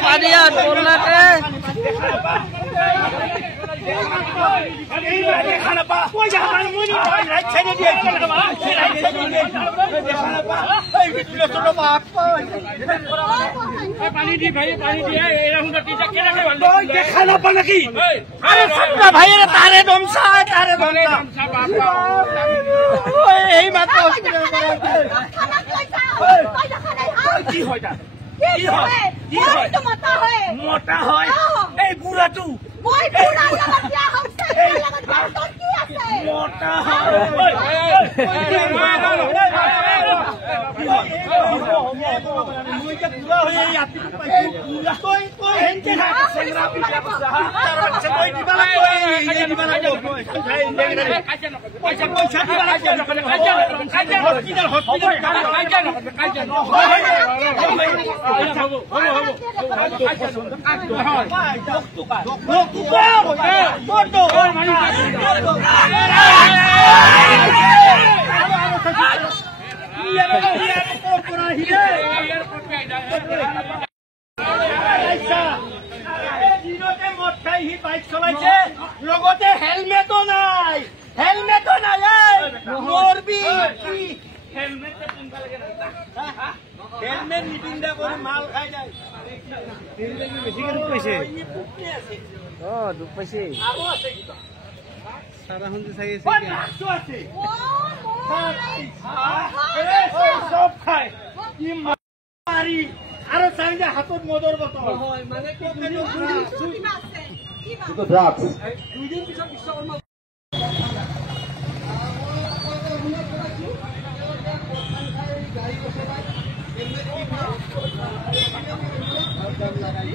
পানিয়ান বললাতে पानी दी भाई पानी दिया देखा ना पा नाकि अरे सपना भाई तारे दमसा यही बात কি হয় তা কি হয় তো মোটা হয় এই বুড়া তু মই বুড়া লাগা দিয়া হচ্ছে লাগা তো কি আছে মোটা হয় মই যে বুড়া হই এই আপনি তো পাইছি বুড়া কই হেনকে না সেংরা পিলা বসা তার বাচ্চা কই দিবা না কই এই দিবা না কই খাই ইন্ডিয়া কাজে না পয়সা দিবা না কাজে হসপিটাল বাইক চলাইছে লগতে হেলমেটও নাই মরবি হেলমেট নিপিন্ধা করে মাল খাই যায় বেশি করে পয়সে দুখ পাইছে আৰু আছে কিবা সাৰা হন্দি চাই আছে আছে সব খায় কি মাৰি আৰু চাইলে হাতত মদৰ বটল হয় মানে তো ড্ৰাগস দুদিন পিছত বিশ্বকৰ্মা গাড়ি